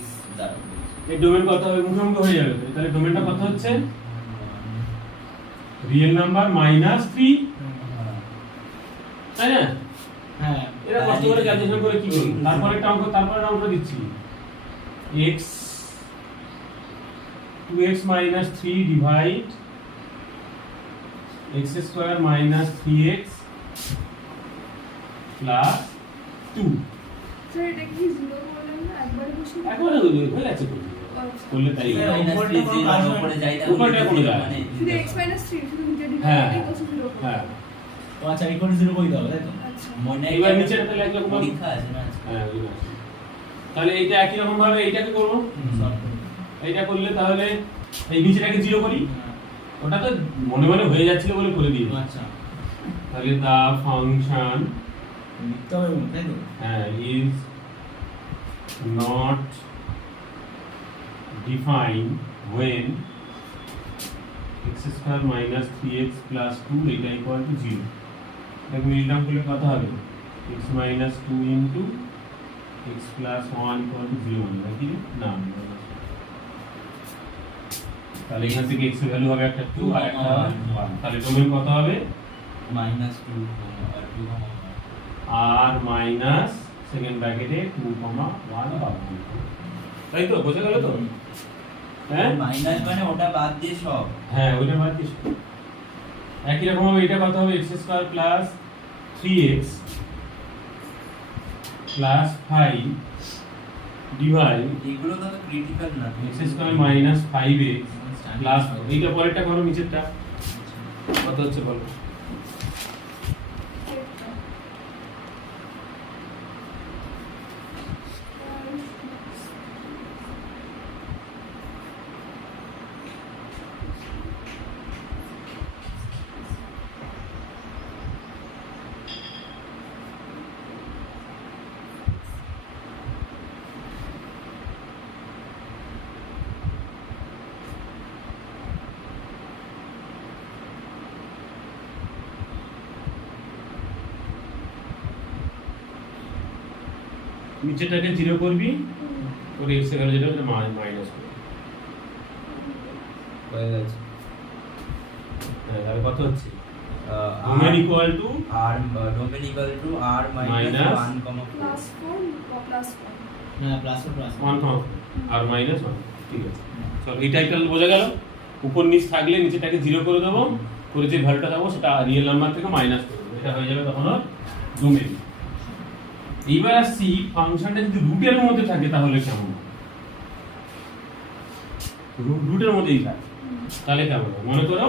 x দ্বারা এই domain কত হবে মুখোমুখি হয়ে যাবে তাহলে ডোমেনটা কত হচ্ছে রিয়েল নাম্বার -3 তাই না হ্যাঁ এরা কষ্ট করে ক্যালকুলেশন করে কি করব তারপরে একটা অঙ্ক দিচ্ছি x 2x - 3 divide x square - 3x plus 2 sir এটা কি 0 বললেন না একবার বসে একবারে হয়ে যাচ্ছে করলে তাই হবে। উপরটা কোনো কাজ উপরে যাই না উপরটা কোনো যায় না। মানে শুধু x - 3 শুধু নিচে হ্যাঁ, ডিভাইড করতে 0 হ্যাঁ তো আচ্ছা ইকুয়াল 0 করে দাও তাই তো আচ্ছা মনে এবার নিচেরটা লাগলে কোনো পরীক্ষা আছে না হ্যাঁ ওই না। তাহলে এইটা একই রকম ভাবে এইটাকে করব এইটা করলে তাহলে এই নিচেটাকে 0 করি ওটা তো মনে মনে হয়ে যাচ্ছিল বলে করে দিই আচ্ছা তাহলে দা ফাংশন লিখতে হবে তাই তো is not defined when x square minus 3x plus 2 এটা equal to 0 দেখো মিলটাম করলে কত হবে x minus 2 into x plus 1 equal to 0 মানে নাকি না তাহলে এখান থেকে x এর ভ্যালু হবে একটা 2 আর একটা 1 তাহলে ডোমেন কত হবে -2 আর 2 আর মাইনাস সেকেন্ড ব্র্যাকেটে 2,1 পাবো তাই তো বোঝা গেল তো হ্যাঁ মাইনাস মানে ওটা বাদ দিয়ে সব হ্যাঁ ওইটা বাদ দিস একই রকম হবে এটা কত হবে x square plus 3x plus 5 divide এগুলো তো ক্রিটিক্যাল না x square minus 5x plus এইটা পরেরটা করো নিচেরটা কত হচ্ছে বলো নিচেটাকে 0 করবি তোর x এর ভ্যালু যেটা হচ্ছে মাইনাস করবি হয়ে গেছে হ্যাঁ তাহলে কত হচ্ছে domain domain equal to r domain equal to r - 1, plus 4 plus 1 হ্যাঁ প্লাস 1 আর মাইনাস 1 ঠিক আছে চলো এই টাইপটা বোঝা গেল উপর নিচ থাকলে নিচেটাকে 0 করে দেবো করে যে ভ্যালুটা দেবো সেটা রিয়েল নাম্বার থেকে মাইনাস করে দেবো এটা হয়ে যাবে তখন ওর ডোমেন এইবার আসছি ফাংশনটা যদি রুটের মধ্যে থাকে তাহলে কেমন রুটের মধ্যেই থাকে তাহলে কেমন হবে মনে করো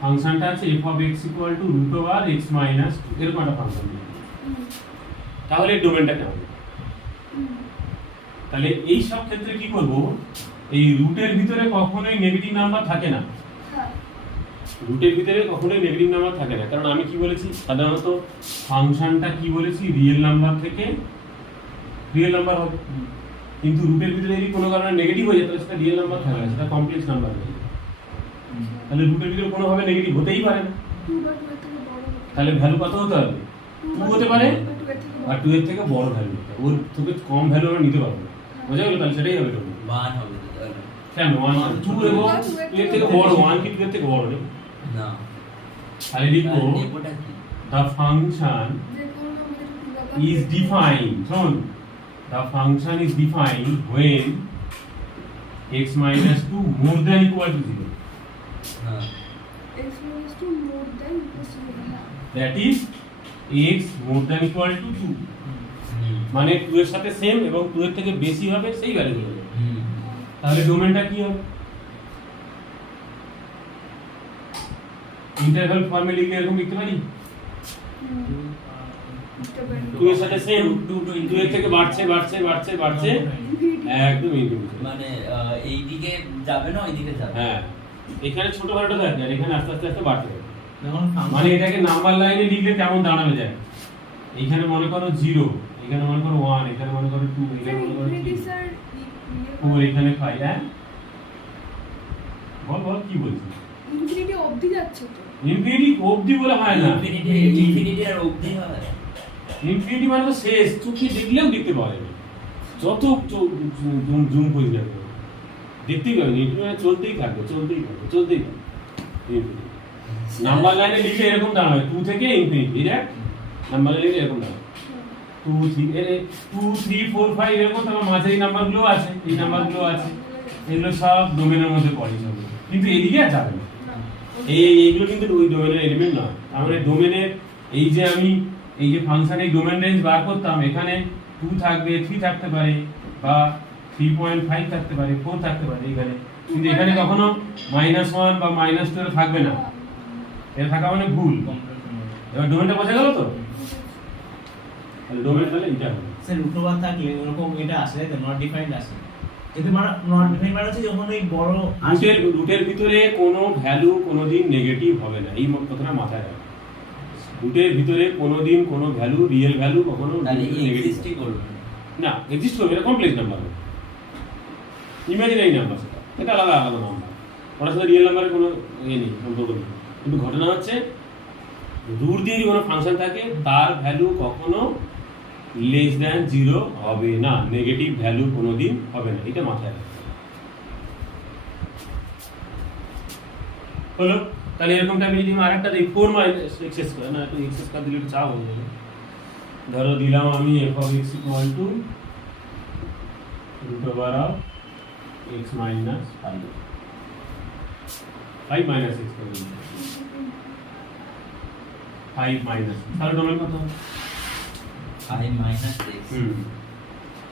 ফাংশনটা আছে f of x equal to root over x minus 2 এরকম একটা ফাংশন তাহলে ডোমেনটা কেমন তাহলে এই সব ক্ষেত্রে কি করব এই রুটের ভিতরে কখনোই নেগেটিভ নাম্বার থাকে না হ্যাঁ রুটের ভিতরে কখনোই নেগেটিভ নাম্বার থাকে না কারণ আমি কি বলেছি সাধারণত ফাংশনটা কি বলেছি রিয়েল নাম্বার থেকে রিয়েল নাম্বার হবে কিন্তু রুটের ভিতরে যদি কোনো কারণে নেগেটিভ হয়ে যায় তাহলে সেটা রিয়েল নাম্বার থাকে না সেটা কমপ্লেক্স নাম্বার হয়ে যায় তাহলে রুটের ভিতরে কোনোভাবে নেগেটিভ হতেই পারে না 2 বা 2 এর থেকে বড় হবে তাহলে ভ্যালু কত হতে হবে 2 হতে পারে 2 এর থেকে আর 2 এর থেকে বড় ভ্যালু হতে হবে ওর থেকে কম ভ্যালু আমরা নিতে পারবো না বোঝা গেল তাহলে সেটাই হবে ডোমেন 1 হবে তাহলে কেন 1 2 এবং 2 এর থেকে বড় 1 কি 2 এর থেকে বড় নেই না তাহলে লিখবো নেবোটা কি the function যে কোনো আমাদের is defined শোন the function is defined when x minus 2 more than equal to 0 হ্যাঁ x minus 2 more than equals to 0 হ্যাঁ that is x more than equal to 2 মানে 2 এর সাথে সেম এবং 2 এর থেকে বেশি হবে সেই ভ্যালু হবে তাহলে ডোমেনটা কি হবে ইন্টারভাল ফর্মে লিখলে এরকম লিখতে পারি 2 এর সাথে সেম 2 এর থেকে বাড়ছে বাড়ছে বাড়ছে বাড়ছে একদম ইনফিনিটি মানে এই দিকে যাবে না ওই দিকে যাবে হ্যাঁ এখানে ছোট ভ্যালুটা থাকে আর এখানে আস্তে আস্তে আস্তে বাড়তে থাকে যখন মানে এটাকে নাম্বার লাইনে লিখলে কেমন দাঁড়াবে যায় এখানে মনে করো 0 এখানে মনে করো 1 এখানে মনে করো 2 এখানে মনে করো 3 4 এখানে 5 হ্যাঁ বল বল কি বলছিস ইনফিনিটি অবধি যাচ্ছে তো ইনফিনিটি অবধি বলে হয় না ইনফিনিটি আর অবধি হয় ইনফিনিটি মানে তো শেষ চোখে দেখলেও দেখতে পাওয়া যাবে যত জুম করি না কেন, দেখতেই পাবেন ইনফিনিটি চলতেই থাকবে। নাম্বার লাইনে লিখে এরকম দাঁড়াবে 2 থেকে ইনফিনিটি, এটা নাম্বার লাইনে এরকম দাঁড়াবে 2 3 4 5 এরকম। তোমার মাঝে এই নাম্বারগুলো আছে, এই নাম্বারগুলো আছে, এগুলো সব ডোমেনের মধ্যে পড়ে সব, কিন্তু এদিকে আর যাবে না। এইগুলো কিন্তু ওই ডোমেনের এলিমেন্ট নয়। তাহলে ডোমেনের এই যে আমি এই যে ফাংশনে ডোমেন রেঞ্জ বার করতাম, এখানে 2 থাকবে, 3 থাকতে পারে, বা 3.5 থাকতে পারে, 4 থাকতে পারে এখানে, কিন্তু এখানে কখনো -1 বা -2 থাকবে না। এটা থাকা মানে ভুল। এবার ডোমেনটা বোঝা গেল তো? তাহলে ডোমেন তাহলে এটা হবে। স্যার উল্টোবার থাকলে ওরকম এটা আসে তাই তো, নট ডিফাইন্ড আসে। কিন্তু মানে নট ডিফাইন্ড মানে হচ্ছে যখন এই বড় রুটের ভিতরে কোনো ভ্যালু কোনোদিন নেগেটিভ হবে না, এই কথাটা মাথায় রাখবেন। রুটের ভিতরে কোনোদিন কোনো ভ্যালু, রিয়েল ভ্যালু কখনো তাহলে নেগেটিভ এক্সিস্টই করবে না। না, এক্সিস্ট করবে, এটা কমপ্লেক্স নাম্বার হবে, ইমাজিনারি নাম্বার, এটা আলাদা আলাদা নাম্বার, ওটার সাথে রিয়েল নাম্বারের কোনো ইয়ে নেই, সম্পর্ক নেই। কিন্তু ঘটনা হচ্ছে রুট দিয়ে যদি কোনো ফাংশন থাকে তার ভ্যালু কখনো লেস দ্যান 0 হবে না, নেগেটিভ ভ্যালু কোনোদিন হবে না, এটা মাথায় রাখবেন। হলো? তাহলে এরকমটা আমি যদি আরেকটা দিই 4 মাইনাস x স্কয়ার, না একটু x স্কয়ার দিলে একটু চাপ হয়ে যাবে। ধরো দিলাম আমি f of x equal to root over of x minus 5 minus x করে দিলাম 5 minus, তাহলে ডোমেন কত হবে? 5 minus 6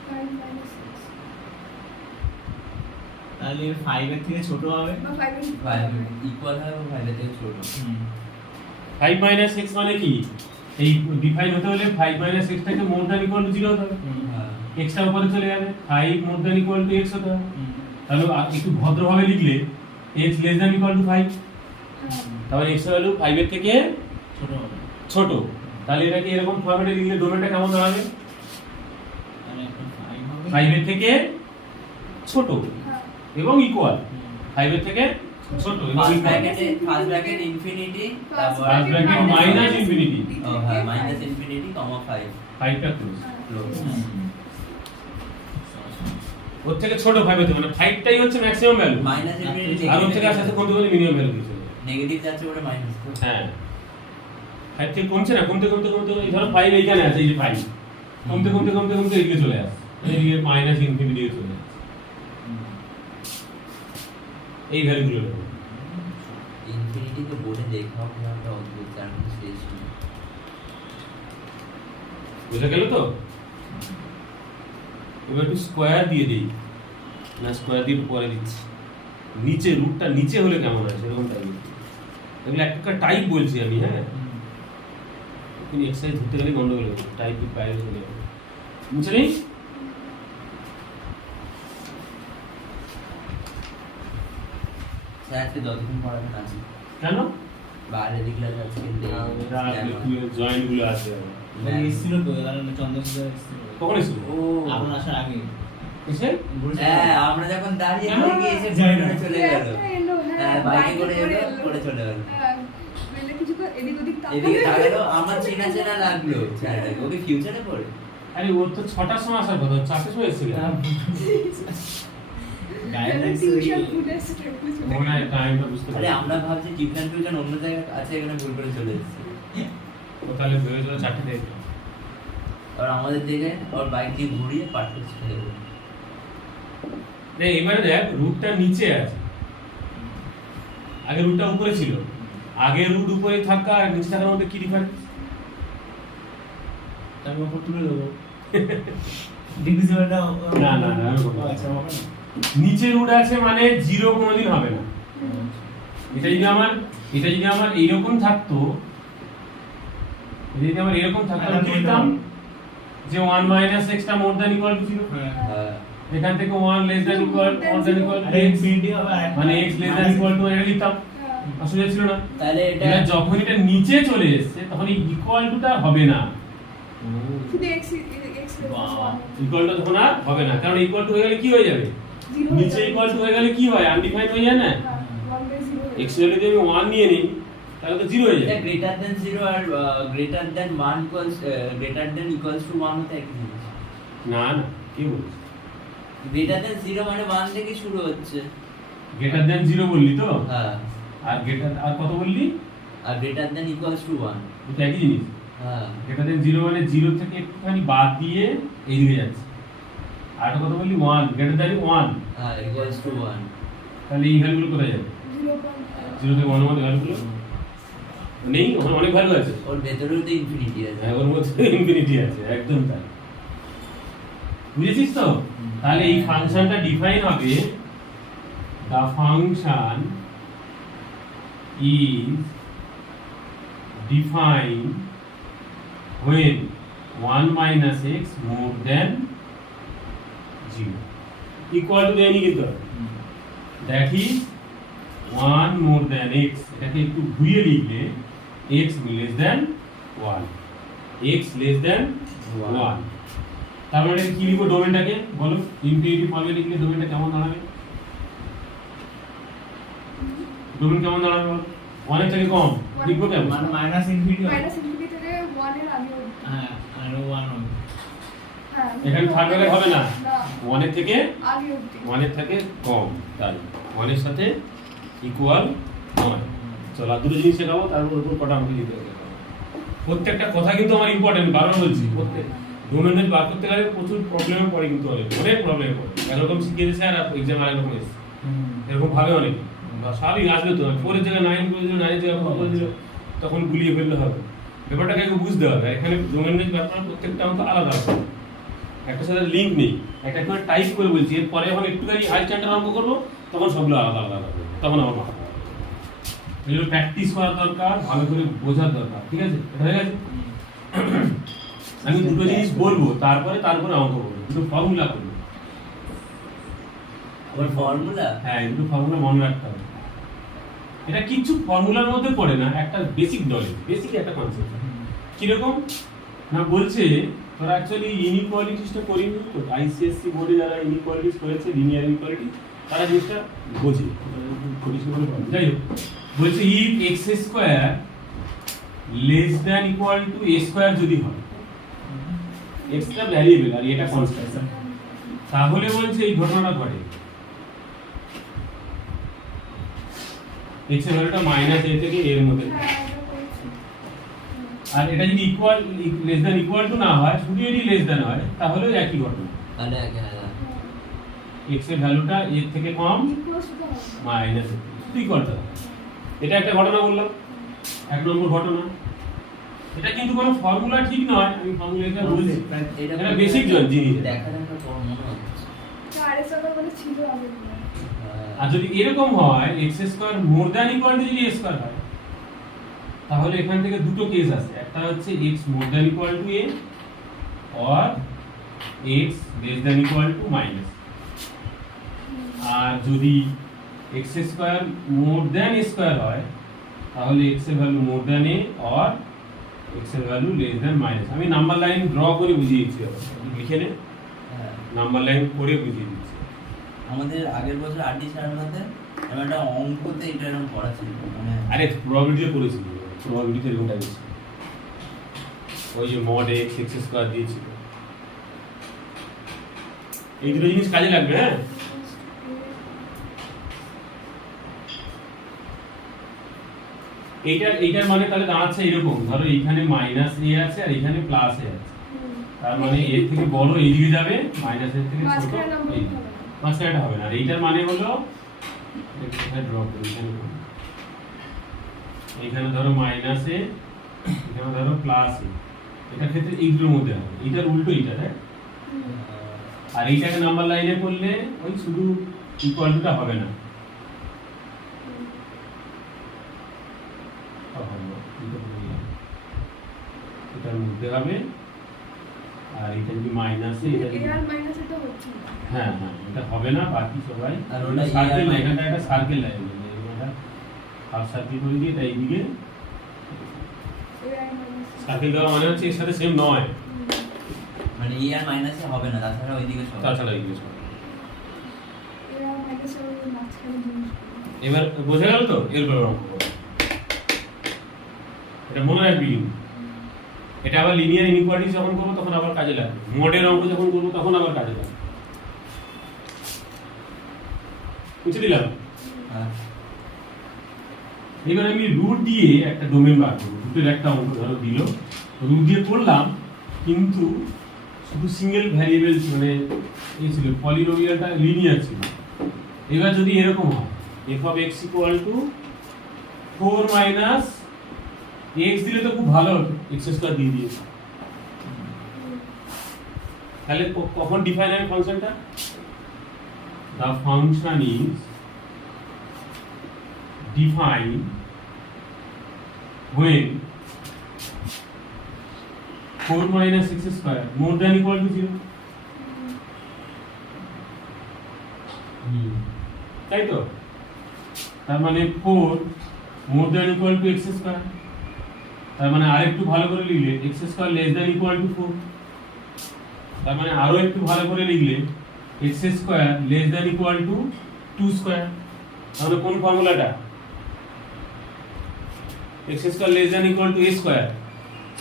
5 minus 6 তাহলে 5 এর থেকে ছোট হবে। বা 5 5 ইকুয়াল হয় 5 এর থেকে ছোট। 5 minus x মানে কি? এই ডিফাইন হতে হলে 5 minus x টাকে মোর দ্যান ইকুয়াল টু 0 হতে হবে, হ্যাঁ x টা উপরে চলে যাবে, 5 মোর দ্যান ইকুয়াল টু x হতে হবে। তাহলে একটু ভদ্রভাবে লিখলে x less than equal two 5, তাহলে x এর ভ্যালু 5 এর থেকে ছোট হবে। ছোট। তাহলে এটাকে এরকম ফরম্যাটে লিখলে ডোমেনটা কেমন দাঁড়াবে? তাহলে এখন 5 হবে 5 এর থেকে ছোট এবং ইকুয়াল, 5 এর থেকে ছোট এবং ফার্স্ট ইকুয়াল। ব্র্যাকেট ইনফিনিটি, তারপর ফার্স্ট ব্র্যাকেট মাইনাস ইনফিনিটি, ও হ্যাঁ মাইনাস ইনফিনিটি কমা 5 5টা ক্লোজ, ওর থেকে ছোট 5 হতে মানে 5টাই হচ্ছে ম্যাক্সিমাম ভ্যালু, মাইনাস ইনফিনিটি আর ওর থেকে আস্তে আস্তে কমতে কমতে মিনিমাম ভ্যালু দিতে হবে। নেগেটিভ যাচ্ছে ওটা মাইনাস। হ্যাঁ, 5 থেকে কমছে না, কমতে কমতে এই ধরো 5 এইখানে আছে, এই যে 5 কমতে কমতে কমতে কমতে এদিকে চলে আসে, এদিকে মাইনাস ইনফিনিটি চলে আসে, এই ভ্যালুগুলো নেবে। ইনফিনিটি তো বলে দেখাও না, একটা অদ্ভুত তার মধ্যে শেষ নেই। বুঝা গেল তো? এবার একটু স্কোয়ার দিয়ে দিই, না স্কোয়ার দিয়ে পরে দিচ্ছি। নিচে রুটটা নিচে হলে কেমন হয় সেরকম টাইপ, এগুলো একটা টাইপ বলছি আমি। হ্যাঁ, কিন্তু এক্সারসাইজ ধরতে গেলে গন্ডগোল হবে, টাইপ বাইরে চলে যাবে, বুঝে নেই? স্যার আজকে যতক্ষণ পড়াবেন আছে কেন? বাইরে দেখলে আজকে জয়েন্ট গুলো আছে। এসেছিল তো, কারণ চন্দ্রশেখর এসেছিল। কখন এসেছিল? ও আপনার আসার আগে এসে হ্যাঁ, আমরা যখন দাঁড়িয়ে হ্যাঁ, থেকে এসে যাই না। ঘুরে চলে গেল। এলো, হ্যাঁ, হ্যাঁ, বাইকে করে করে এলো, এলো। করে চলে গেল। হ্যাঁ, বেলে কিছুক্ষণ এদিক ওদিক এদিকে তাকালো, আমার চেনা চেনা লাগলো ছেলেটাকে। ওকে ফিউচারে পড়ে। আরে ওর তো 6টার সময় আসার কথা, 4টার সময় এসেছিল। টিউশন ফুটে স্ট্রেট মনে হয় টাইমটা বুঝতে আরে পারি। আমরা ভাবছি টিউশন অন্য জায়গায় আছে, এখানে ভুল করে চলে এসেছি। ও তাহলে ভেবেছিল 4টে থেকে। আর আমাদের দিকে ওর বাইক দিয়ে ঘুরিয়ে পাঠ করছে। এবারে দেখ, রুটটা নিচে আছে, আগে রুটটা উপরে ছিল। আগে রুট উপরে থাকা আর নিচে থাকার মধ্যে কি ডিফারেন্স? আমি ওপর তুলে দেবো। ডিভিজিবলটা না, না, না, এরকম না। আচ্ছা হবে না। নিচে রুট আছে মানে 0 কোনোদিন হবে না। এটা যদি আমার এইরকম থাকতো, এটা যদি আমার এরকম থাকতো, আমি কি লিখতাম? যে 1 মাইনাস x টা মোর দ্যান ইকুয়াল টু 0। হ্যাঁ, এখান থেকে 1 লেস দ্যান ইকুয়াল আর ইনফিনিটি হবে আর মানে x less than equal two এটা লিখতাম, আসলে ছিল না। তাহলে এটা এবার যখন এটা নিচে চলে এসেছে তখন এই ইকুয়াল টুটা হবে না, শুধু x বাবা। ইকুয়াল টু তখন আর হবে না, কারণ ইকুয়াল টু হয়ে গেলে কি হয়ে যাবে? নিচে ইকুয়াল টু হয়ে গেলে কি হয়? আনডিফাইন্ড হয়ে যায় না। x এর যদি আমি 1 নিয়ে নিই তাহলে তো 0 হয়ে এটা যাবে। গ্রেটার দ্যান 0 আর greater than 1 equals greater than equals to 1 হতে একই জিনিস। না না, কি বলছিস? গ্রেটার দেন 0 মানে 1 থেকে শুরু হচ্ছে। গ্রেটার দেন 0 বললি তো, হ্যাঁ, আর গ্রেটার আর কত বললি? আর গ্রেটার দেন ইকুয়ালস টু 1। এটা একই জিনিস। হ্যাঁ, গ্রেটার দেন 0 মানে 0 থেকে একটুখানি বাদ দিয়ে এইদিকে যাচ্ছে। আর একটা কথা বললি 1, গ্রেটার দেন 1, হ্যাঁ ইকুয়ালস টু 1। তাহলে এই ভ্যালুগুলো কোথায় যাবে? 0 থেকে 1 এর মধ্যে ভ্যালুগুলো নেই, ওখানে অনেক ভ্যালু আছে। ওর ভেতরেও তো ইনফিনিটি আছে। হ্যাঁ, ওর মধ্যে ইনফিনিটি আছে, একদম তাই। বুঝেছিস তো? তাহলে এই ফাংশনটা ডিফাইন হবে, the function is defined when 1 minus x more than 0 equal to any কিন্তু that is 1 more than x, এটাকে একটু ঘুরিয়ে লিখলে x less than 1, x less than 1। তারপরে এটাকে কি লিখবো ডোমেনটাকে বলো, ইনফিনিটি ফর্মে লিখলে ডোমেনটা কেমন দাঁড়াবে? ডোমেন কেমন দাঁড়াবে বল? 1 এর থেকে কম লিখবো কেমন? মানে মাইনাস ইনফিনিটি মাইনাস ইনফিনিটি থেকে 1 এর আগে অবধি। হ্যাঁ আর 1 হবে। হ্যাঁ, এখানে থার্ড ব্র্যাকেট হবে না, না 1 এর থেকে আগে অবধি। 1 এর থেকে কম, তাই 1 এর সাথে ইকুয়াল নয়। চলো আর দুটো জিনিস শেখাবো, তারপর উপর কটা আমাকে দিতে হবে। প্রত্যেকটা কথা কিন্তু আমার ইম্পর্টেন্ট, বারবার বলছি। প্রত্যেক ডোমেন যদি বার করতে গেলে প্রচুর প্রবলেমে পড়ে, কিন্তু অনেক প্রবলেমে পড়ে। এরকম শিখিয়ে দিয়েছে আর এক্সাম আরেক রকম এসেছে, এরকম ভাবে অনেক স্বাভাবিক আসবে তো। 4 এর জায়গায় 9 করে দিল, 9 এর জায়গায় 4 করে দিল, তখন গুলিয়ে ফেললে হবে। ব্যাপারটাকে একটু বুঝতে হবে। এখানে ডোমেনের ব্যাপার প্রত্যেকটা অঙ্ক আলাদা আছে, একটা সাথে লিঙ্ক নেই। একটা করে টাইপ করে বলছি, এরপরে যখন একটুখানি হাই স্ট্যান্ডার্ড অঙ্ক করবো তখন সবগুলো আলাদা আলাদা হবে, তখন আমার মাথা খারাপ হবে। এগুলো প্র্যাকটিস করার দরকার, ভালো করে বোঝার দরকার, ঠিক আছে? এটা হয়ে গেছে। আমি দুটো জিনিস বলবো, তারপরে অঙ্ক বলবো, দুটো ফর্মুলা করবো। আবার ফর্মুলা? হ্যাঁ, দুটো ফর্মুলা মনে রাখতে হবে। এটা কিছু ফর্মুলার মধ্যে পড়ে না, একটা বেসিক নলেজ, বেসিক একটা কনসেপ্ট। কিরকম না বলছে, তোরা অ্যাকচুয়ালি ইনইকুয়ালিটিসটা করিনি তো, আইসিএসসি বোর্ডে যারা ইনইকুয়ালিটিস করেছে, লিনিয়ার ইনইকুয়ালিটি, তারা জিনিসটা বোঝে। যাই হোক, বলছে if x square less than equal to A square যদি হয়, এক্সটা ভ্যারিয়েবল আর এটা কনস্ট্যান্ট, তাহলে বলছে এই ঘটনাটা ঘটে। এক্স এর ভ্যালুটা মাইনাস এ থেকে এর মধ্যে, হ্যাঁ, এটা করেছি। আর এটা যদি equal less than equal two না হয়, শুধু যদি লেস দ্যান হয়, তাহলে একই ঘটনা। তাহলে হ্যাঁ, এক্স এর ভ্যালুটা এর থেকে কম, ইকুয়ালস টু হবে। মাইনাস শুধু ইকুয়াল টু। এটা একটা ঘটনা বললাম, 1 নম্বর ঘটনা। এটা কিন্তু কোনো ফর্মুলা ঠিক নয়, আমি ফর্মুলাটা বলছি, এটা বেসিক জিনিস। দেখা দেখা তোর মনে হচ্ছে। এটা আরএস এর বলে ছিল আগে মনে হয়। আর যদি এরকম হয় x square more than equal two যদি এ স্কোয়ার হয়, তাহলে এখান থেকে দুটো কেস আছে। একটা হচ্ছে x more than equal to a, or x less than equal to minus. আর যদি x square more than a square হয়, তাহলে এক্স এর value more than a, or x এর ভ্যালু লেস দ্যান মাইনাস। আমি নাম্বার লাইন ড্র করে বুঝিয়ে দিচ্ছি, লিখে নে, হ্যাঁ, নাম্বার লাইন করে বুঝিয়ে দিচ্ছি। আমাদের আগের বছর আরডি স্যারের মধ্যে এমন একটা অঙ্কতে এটা এরকম পড়া ছিল, মানে আরে প্রবাবিলিটিতে করেছিল, প্রবাবিলিটি এরকম টাইপের ছিল, ওই যে মড এক্স এক্স স্কোয়ার দিয়েছিল। এই দুটো জিনিস কাজে লাগবে। হ্যাঁ, এইটার মানে তাহলে দাঁড়াচ্ছে এরকম, ধরো এইখানে মাইনাস এ আছে আর এইখানে প্লাস এ আছে, তার মানে এর থেকে বড় এইদিকে যাবে, মাইনাস এর থেকে ছোট মাঝখানে নাম্বার এই হবে না। মাঝখানেটা হবে না। আর এইটার মানে হলো এইখানে ধরো মাইনাস এ, এখানে ধরো প্লাস এ, এটার ক্ষেত্রে এইগুলোর মধ্যে হবে, এইটার উল্টো এইটা, তাই? আর এইটাকে নাম্বার লাইনে করলে ওই শুধু ইকুয়াল টুটা হবে না, এটার মধ্যে হবে। আর এটা যদি মাইনাসে, এটা এ আর মাইনাস এটা হচ্ছে না। হ্যাঁ হ্যাঁ, এটা হবে না। বাকি সবাই আর ওটা সার্কেল, ER এখানটা একটা সার্কেল লাগবে, এটা হাফ সার্কেল করে দিয়ে এটা এইদিকে এ আর মাইনাস। সার্কেল দেওয়া মানে হচ্ছে এর সাথে সেম নয়, মানে ই আর মাইনাসে হবে না, তাছাড়া ওইদিকে সব তাছাড়া এইদিকে সব। এ আর মাইনাস এর মাঝখানে জিনিস। এবার বোঝা গেল তো? এরপর অঙ্ক করো। এটা মনে রাখবি কিন্তু। এটা আবার লিনিয়ার ইনইকুয়ালিটি যখন করবো তখন আবার কাজে লাগবে, মডেল অঙ্ক যখন করবো তখন আবার কাজে লাগবে। মুছে দিলাম। হ্যাঁ এবার আমি রুট দিয়ে একটা ডোমেন বার করবো, রুটের একটা অঙ্ক ধরো দিল, রুট দিয়ে করলাম, কিন্তু শুধু সিঙ্গেল ভ্যারিয়েবল মানে এই ছিল, পলিনোমিয়ালটা লিনিয়ার ছিল। এবার যদি এরকম হয় f of x equal to 4 minus x দিলে তো খুব ভালো হতো, x স্কয়ার দিয়ে দিয়েছে। তাহলে কখন ডিফাইন হয় ফাংশনটা? the function is defined when 4 minus x square more than equal to 0. তাই তো? তার মানে 4 more than equal to x square, তার মানে আরেকটু ভালো করে লিখলে x square less than equal to 4, তার মানে আরো একটু ভালো করে লিখলে x square less than equal to 2 square। তাহলে কোন ফর্মুলাটা? x square less than equal to a square,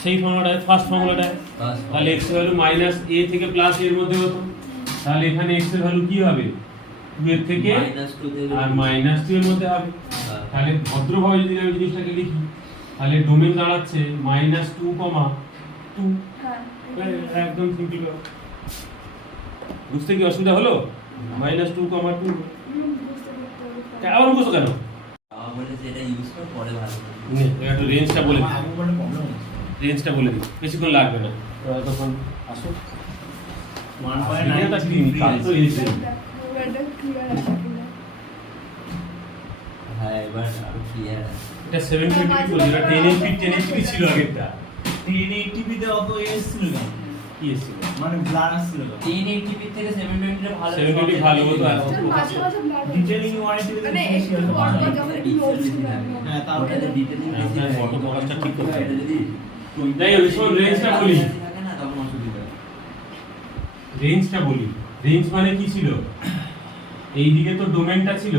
সেই ফর্মুলাটা ফার্স্ট ফর্মুলাটা। তাহলে x এর ভ্যালু মাইনাস a থেকে প্লাস a এর মধ্যে হতো, তাহলে এখানে x এর ভ্যালু কি হবে? 2 এর থেকে আর মাইনাস 2 এর মধ্যে হবে। তাহলে ভদ্রভাবে যদি আমি জিনিসটাকে লিখি, তাহলে ডোমেন দাঁড়াচ্ছে -2, 2। একদম সিম্পল। বুঝতে কি অসুবিধা হলো? -2, 2। আবার বুঝছো কেন? বলে যেটা ইউজ করে পরে ভালো করে। একটু রেঞ্জটা বলে দিই, আগে বলে প্রবলেম হচ্ছে রেঞ্জটা বলে দিই, বেশিক্ষণ লাগবে না। তখন আসো 1.9 কাল তো রেঞ্জ ওটা ক্লিয়ার আছে কিনা? হ্যাঁ এবার আরো ক্লিয়ার আছে। এটা 720p বলে, এটা 1080p ছিল আগেরটা। 1080p তে অত এস ছিল না, কি এসেছিল? মানে ব্লার আসছিল না। 1080p থেকে 720 টা ভালো। 720 ভালো হতো। স্যার মাঝে মাঝে ব্লাড ডিটেইলিং 180p তে মানে বেশি একটু হতো। পর পর যখন একটু নোটস হ্যাঁ, তারপরে ওটাতে ডিটেইলিং বেশি আপনার থাকে। ফটো ফোকাসটা ঠিক করতে হবে। এটা যদি যাই হোক, শোন, রেঞ্জটা বলি। থাকে না তখন অসুবিধা হয়। রেঞ্জটা বলি। রেঞ্জ মানে কি ছিল? এইদিকে তো ডোমেনটা ছিল,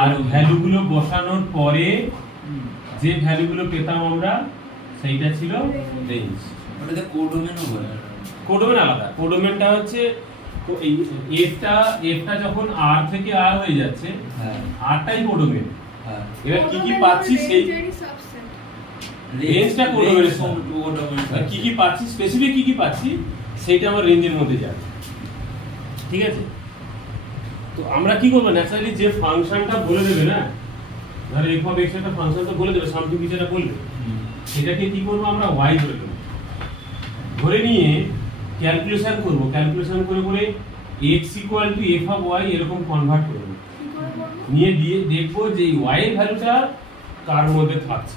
আর ভ্যালুগুলো বসানোর পরে যে ভ্যালুগুলো পেতাম আমরা, সেইটা ছিল রেঞ্জ। ওটাতে কোডোমেনও বলে। কোডোমেন আলাদা। কোডোমেনটা হচ্ছে এই এফটা যখন আর থেকে আর হয়ে যাচ্ছে, হ্যাঁ আরটাই কোডোমেন। হ্যাঁ এবার কি কি পাচ্ছি সেই সাবসেট রেঞ্জটা কোডোমেনের কোডোমেন আর কি কি পাচ্ছি, স্পেসিফিক কি কি পাচ্ছি সেইটা আমার রেঞ্জের মধ্যে যাবে। ঠিক আছে? তো আমরা কি করব, ন্যাচারালি যে ফাংশনটা বলে দেবে না, ধর f of x একটা ফাংশন তো বলে দেবে, সামথিং কিছু একটা বলবে, সেটাকে কি করব আমরা y ধরে নেব। ধরে নিয়ে ক্যালকুলেশন করব, ক্যালকুলেশন করে করে x f of y এরকম কনভার্ট করব, কি করে করব? নিয়ে দিয়ে দেখব যে এই y এর ভ্যালুটা কার মধ্যে থাকছে।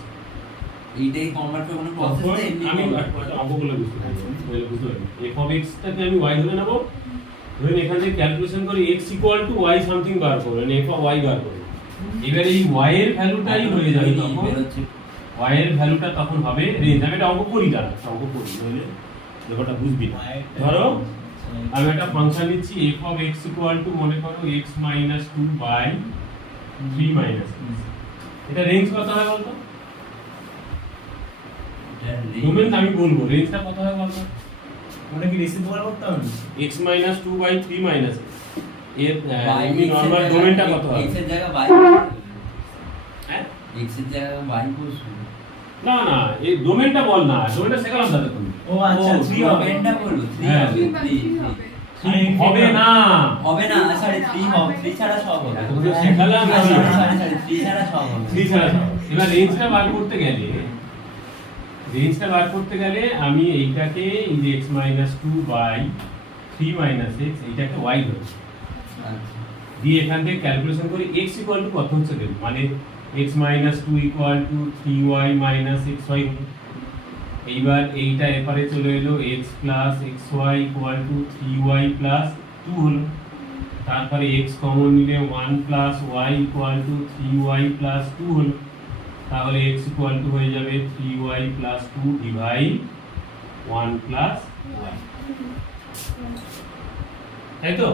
এইটাই কনভার্ট করে কোনো প্রসেস তখন না, এমনি আমি convert করে। অঙ্কগুলো বুঝতে পারবো, বুঝতে পারবো। f of x টাকে আমি y ধরে নেব, ধরে এখান থেকে ক্যালকুলেশন করে x y সামথিং বার করব, মানে f of y বার করব। এবার এই y এর ভ্যালুটাই হয়ে যাবে তখন, বেরোচ্ছে। y এর ভ্যালুটা তখন হবে রেঞ্জ। আমি এটা অঙ্ক করি না, অঙ্ক করি নইলে ব্যাপারটা বুঝবি না। ধরো আমি একটা ফাংশন নিচ্ছি f of x মনে করো x - 2 by 3 minus x। এটা রেঞ্জ কত হয় বলতো? এটা range- ডোমেন আমি বলবো, রেঞ্জটা কত হয় বলতো? ওটা কি রেসিপ্রোকাল করতে হবে? x - 2 by 3 minus x এর by এমনি x এর নরমাল জায়গায়- ডোমেনটা কত হবে? x এর জায়গায় y হ্যাঁ, x এর জায়গায় y বসবে। না না, এই ডোমেনটা বল না, ডোমেনটা শেখালাম দাদা তুমি। ও আচ্ছা, 3 হবে। ডোমেনটা বলবো 3 হ্যাঁ। হবে 3 হবে। হবে না, হবে না, সরি 3 হবে, 3 ছাড়া সব হবে। তোকে শেখালাম না। সরি 3 ছাড়া সব হবে। 3 ছাড়া সব। এবার রেঞ্জটা বার করতে গেলে আমি এইটাকে এই যে x - 2 by 3 minus x এইটাকে y ধরছি, আচ্ছা দিয়ে এখান থেকে ক্যালকুলেশন করে x কত হচ্ছে দেব, মানে x - 2 3y - xy। এইবার এইটা এপারে চলে এলো x + xy 3y + 2 হলো। তারপরে x কমন নিলে 1 + y 3y + 2 হলো। তাহলে x হয়ে যাবে 3y + 2 ডিভাইড 1 + y। তাই তো?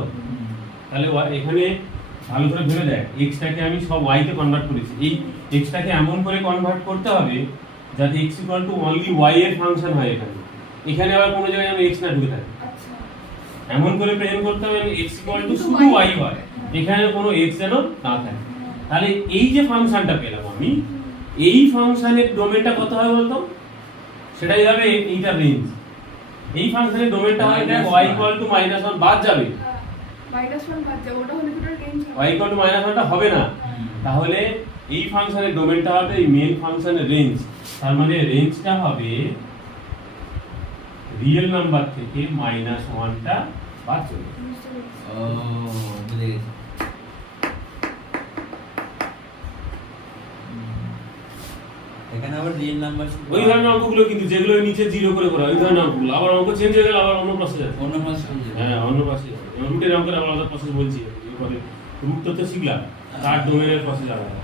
তাহলে এখানে ভালো করে ভেবে দেখ, x টাকে আমি সব y তে কনভার্ট করেছি। এই x টাকে এমন করে কনভার্ট করতে হবে যাতে x অনলি y এর ফাংশন হয়। এখানে আবার কোনো জায়গায় আমি x না ঢুকে থাকি, আচ্ছা এমন করে প্রেজেন্ট করতে হবে x শুধু y হয়। এখানে কোনো এক্স যেন না থাকে। তাহলে এই যে ফাংশনটা পেলাম আমি, এই ফাংশনের ডোমেনটা কত হবে বলতো? সেটাই হবে এইটা রেঞ্জ। এই ফাংশনের ডোমেনটা হয় দেখ y = -1 বাদ যাবে, -1 বাদ যাবে, ওটা হলে পুরো রেঞ্জ y = -1 টা হবে না। তাহলে এই ফাংশনের ডোমেনটা হবে এই মেইন ফাংশনের রেঞ্জ। তার মানে রেঞ্জটা হবে রিয়েল নাম্বার থেকে -1 টা বাদ যাবে। ও বুঝে গেছি। এখানে আবার রিয়েল নাম্বার ওই ধরনের অঙ্কগুলো কিন্তু যেগুলো ওই নিচে 0 করে করা, ওই ধরনের অঙ্কগুলো আবার অঙ্ক চেঞ্জ হয়ে গেলে আবার অন্য প্রসেস আছে। অন্য মাস হয়ে যাবে। হ্যাঁ, অন্য পাশে যাবে। যেমন রুটের অঙ্কের আবার আলাদা প্রসেস বলছি, এরপরে রুট তো শিখলাম, তার ডোমেনের প্রসেস আলাদা।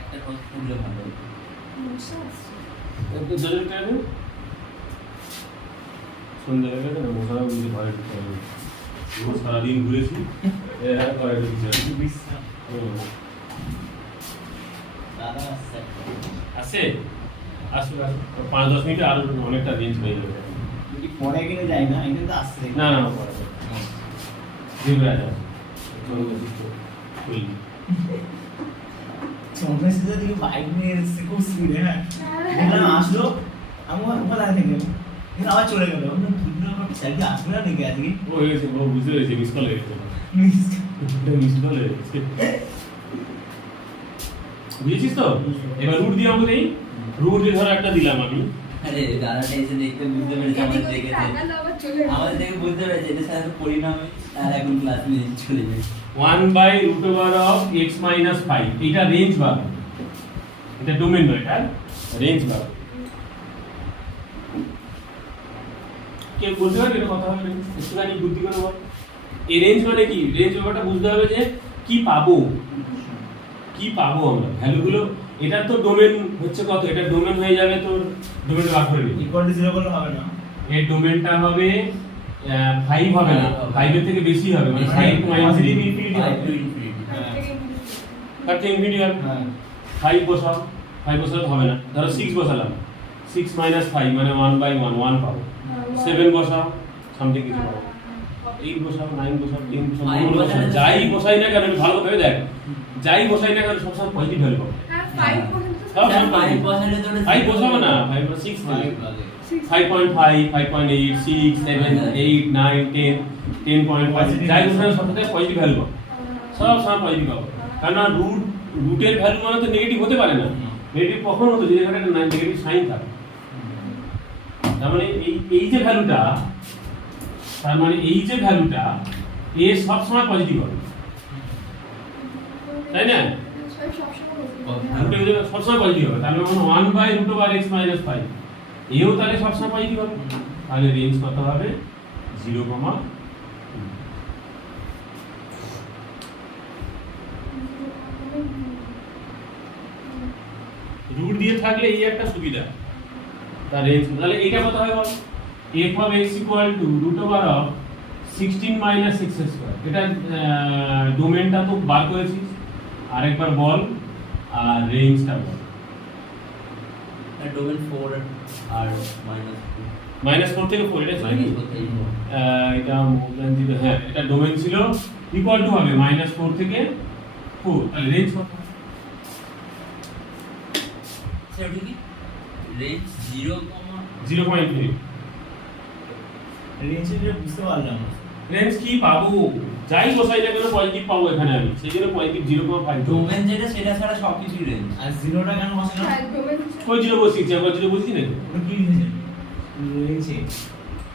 একটা প্রসেস করলে ভালো হতো। একটু জলের টাইমে সন্ধ্যা হয়ে গেছে না, মশারা বুঝে ঘরে ঢুকতে হবে। সারাদিন ঘুরেছি, ঘরে ঢুকছে। দাদা আসছে। আসে আসুক আসুক, 5-10 মিনিটে আরো অনেকটা রেঞ্জ হয়ে যাবে। যদি পরে কিনে যায় না, এখানে তো আসছে। না না পরে যেগুলো আছে চলো বলি। চৌমের সাথে দিকে বাইক নিয়ে এসেছে খুব স্পিডে, হ্যাঁ দেখলাম আসলো, আমি ওখানে দাঁড়িয়ে থেকে গেলাম, কিন্তু আবার চলে গেল। আমি কি আমার স্যারকে আসবে না নাকি আজকে? ও হয়ে গেছে, ও বুঝতে পেরেছে, মিস কল হয়ে গেছে, মিস কল হয়ে গেছে। বুঝেছিস তো? এবার রুট দিয়ে আমাকে নেই, রুট দিয়ে ধরো একটা দিলাম আমি। আরে দাদাটা এসে দেখতে বুঝতে পেরেছে আমাদের দেখেছে, আবার চলে গেল। আমাদের দেখে বুঝতে পেরেছে এদের সাথে পরিণাম আর এখন ক্লাস নিয়ে চলে যাবে। 1/√x - 5 এটা রেঞ্জ বার, এটা ডোমেন নয়, এটা রেঞ্জ বার। কে বলতে পারবে এটা কথা হবে? একটুখানি বুদ্ধি করে বল। এই রেঞ্জ মানে কি? রেঞ্জ ব্যাপারটা বুঝতে হবে যে কি পাবো, কি পাবো আমরা ভ্যালুগুলো। এটা তো ডোমেন হচ্ছে কত, এটা ডোমেন হয়ে যাবে তোর, ডোমেনটা বার করে নিবি। ইকুয়াল টু 0 করলে হবে না। এর ডোমেনটা হবে 5 হবে না, 5 এর থেকে বেশি হবে, মানে 5 - 3 5 to infinity। তার থেকে ইনফিনিটি হবে। হ্যাঁ 5 বসাও, 5 বসালে হবে না, ধরো 6 বসালাম, 6 - 5 মানে 1/1 1 পাবো। 7 বসাও, সামথিং কিছু পাবো। 8 বসাও, 9 বসাও, 10 বসাও, 5 বসালে যাই বসাই না কেন, ভালো করে দেখ, যাই বসাই না কেন সবসময় পজিটিভ ভ্যালু পাবো। হ্যাঁ 5 পর্যন্ত সব স্যার, সব 5 বসালে তো 5 বসাবো না, 5 বা 6 5 5.5 5.8 6 7 8 9 10 10.5 যাই বসালে সব থেকে পজিটিভ ভ্যালু পাবো, সব সময় পজিটিভ পাবো। কারণ রুটের ভ্যালু মানে তো নেগেটিভ হতে পারে না। নেগেটিভ কখন হতো? যদি এখানে একটা নেগেটিভ সাইন থাকে। তার মানে এই যে ভ্যালুটা, তার মানে এই যে ভ্যালুটা এ সব সময় পজিটিভ হবে, তাই না? রুটের ভ্যালু সব সময় পজিটিভ হবে। তাহলে 1/√x - 5 এও তাহলে সব সময় পজিটিভ হবে। তাহলে রেঞ্জ কত হবে? 0, রুট দিয়ে থাকলে এই একটা সুবিধা, তার রেঞ্জ। তাহলে এটা কত হবে বল? f of x = √16 - 6² এটা ডোমেনটা তো বার করেছিস, আরেকবার বল আর রেঞ্জটা বল। ডোমেন 4 আর -4 থেকে 4 এটা ছিল কি? -4 থেকে 4। এটা মোর দ্যান 0, হ্যাঁ এটা ডোমেন ছিল ইকুয়াল টু হবে -4 থেকে 4। তাহলে রেঞ্জ কত? স্যার ওটা কি? রেঞ্জ 0, 0.3। রেঞ্জটা বুঝতে পারলাম না। রেঞ্জ কি পাবো? যাই বসাই না কেন পজিটিভ পাবো এখানে আমি, সেই জন্য পজিটিভ 0.5। ডোমেন যেটা সেটা ছাড়া সবকিছু রেঞ্জ। আর 0টা কেন বসালাম? হ্যাঁ ডোমেন কই 0 বসিয়েছি, আবার 0 বসিয়েছি নাকি? ওটা কি লিখেছেন? রেঞ্জে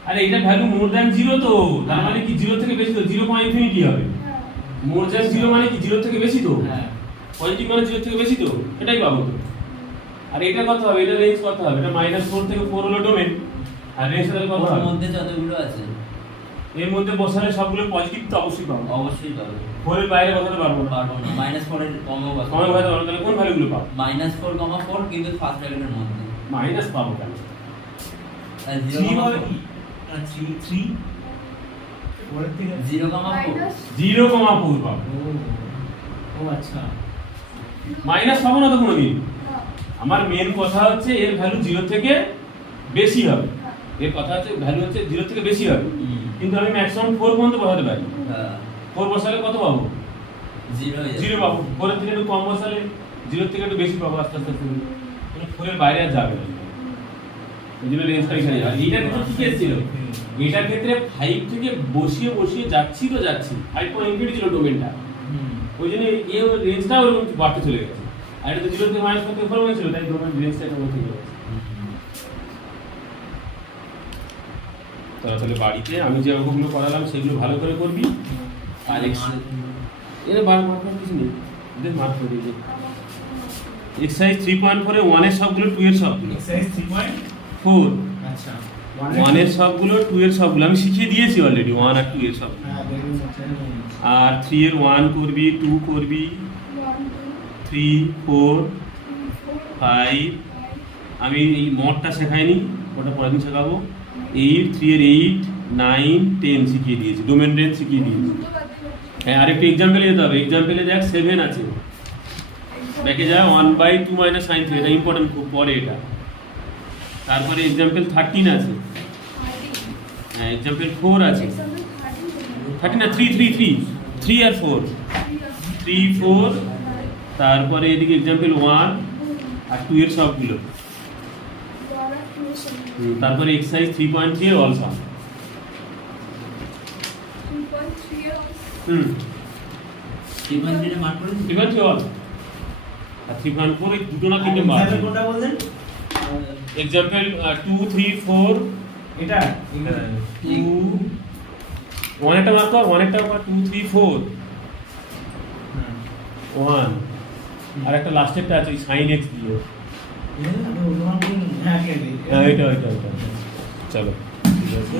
আরে এটা ভ্যালু মোর দ্যান 0 তো, তার মানে কি 0 থেকে বেশি তো, 0.infinity হবে। হ্যাঁ মোর দ্যান 0 মানে কি 0 থেকে বেশি তো, হ্যাঁ পজিটিভ মানে 0 থেকে বেশি তো, এটাই পাবো তো। আর এটা কত হবে? এটা রেঞ্জ কত হবে? এটা -4 থেকে 4 হলো ডোমেন, আর রেঞ্জ তাহলে কত ওর হবে? মধ্যে যতগুলো আছে এর মধ্যে বসালে সবগুলো পজিটিভ তো অবশ্যই পাবো। অবশ্যই পাবো। 4 এর বাইরে বসাতে পারবো না, পারবো না। -4 এর কমও পাবো। কমে বসাতে পারবো, তাহলে কোন ভ্যালুগুলো পাবো? -4, 4 কিন্তু ফার্স্ট ব্র্যাকেটের মধ্যে। মাইনাস পাবো কেন? আর 3 হবে 0, কি? 3 ওর থেকে 0,4 0,4 পাবো। ও আচ্ছা মাইনাস পাবো না তো কোনোদিন। না আমার মেন কথা হচ্ছে এর ভ্যালু 0 থেকে বেশি হবে, এর কথা হচ্ছে ভ্যালু হচ্ছে 0 থেকে বেশি হবে, কিন্তু আমি ম্যাক্সিমাম 4 পর্যন্ত বসাতে পারি। হ্যাঁ 4 বসালে কত পাবো? 0 0 পাবো। 4 এর থেকে একটু কম বসালে 0 থেকে একটু বেশি পাবো আস্তে আস্তে। 4 এর বাইরে আর যাবে না। এই জন্য রেঞ্জটা এখানে। আর এইটার ক্ষেত্রে কি কেস ছিল? এটার ক্ষেত্রে 5 থেকে বসিয়ে বসিয়ে যাচ্ছি তো যাচ্ছি, 5 পয়েন্ট ইনফিনিটি ছিল ডোমেনটা, ওই জন্য এই রেঞ্জটা ওরকম বাড়তে চলে গেছে। আর এটা তো 0 থেকে মাইনাস করতে ফরমাল ছিল, তাই ডোমেন রেঞ্জটা এরকম ঠিক আছে। তাহলে বাড়িতে আমি যে অঙ্কগুলো করালাম সেগুলো ভালো করে করবি। আর এর বার মার্ক কিছু নেই, এদের মার্ক করে দিই। এক্সারসাইজ 3.4 এ 1 এর সবগুলো 2 এর সবগুলো, এক্সারসাইজ 3.4 আচ্ছা 1 এর সবগুলো 2 এর সবগুলো আমি শিখিয়ে দিয়েছি অলরেডি, 1 আর 2 এর সব। হ্যাঁ দেখুন আচ্ছা আর 3 এর 1 করবি, 2 করবি, 3 4 5, আমি এই মডটা শেখাইনি, ওটা পরের দিন শেখাবো। 8 3 এর 8 9 10 শিখিয়ে দিয়েছি, ডোমেন রেঞ্জ শিখিয়ে দিয়েছি। হ্যাঁ আরেকটা এক্সাম্পলে যেতে হবে। এক্সাম্পলে দেখ 7 আছে, ব্যাকে যায় 1/2 - sin 3, এটা ইম্পর্টেন্ট খুব, পরে এটা। তারপরে এক্সাম্পল 13 আছে, হ্যাঁ এক্সাম্পল 4 আছে, 13 না 3 আর 4, 3 4, তারপরে এদিকে এক্সাম্পল 1 আর 2 এর সবগুলো। তারপরে এক্সারসাইজ 3.3 এর অল সাম। 3.3 এ মার্ক করে দিই। 3.3 অল আর 3.4 এই দুটো না তিনটে মার্ক। এক্সাম্পল কোনটা বললেন? এক্সাম্পল 2 3 4, এটা 2 1 একটা মার্ক কর, 1 একটা মার্ক, 2 3 4 1, আর একটা লাস্টেরটা আছে sin x দিয়ে। হ্যাঁ হ্যাঁ এটা চলো ঠিক আছে।